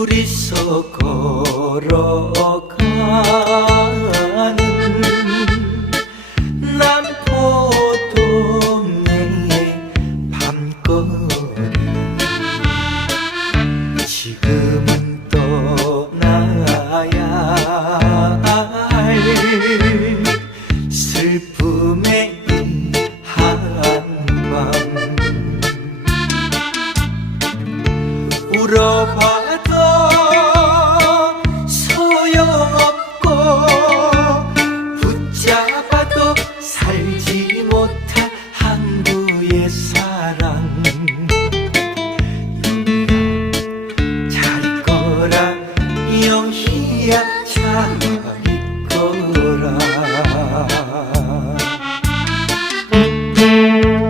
둘이서 걸어가는 남포동의 밤거리. 지금은 떠나야 할 슬픔의 한밤 울어봐. ah,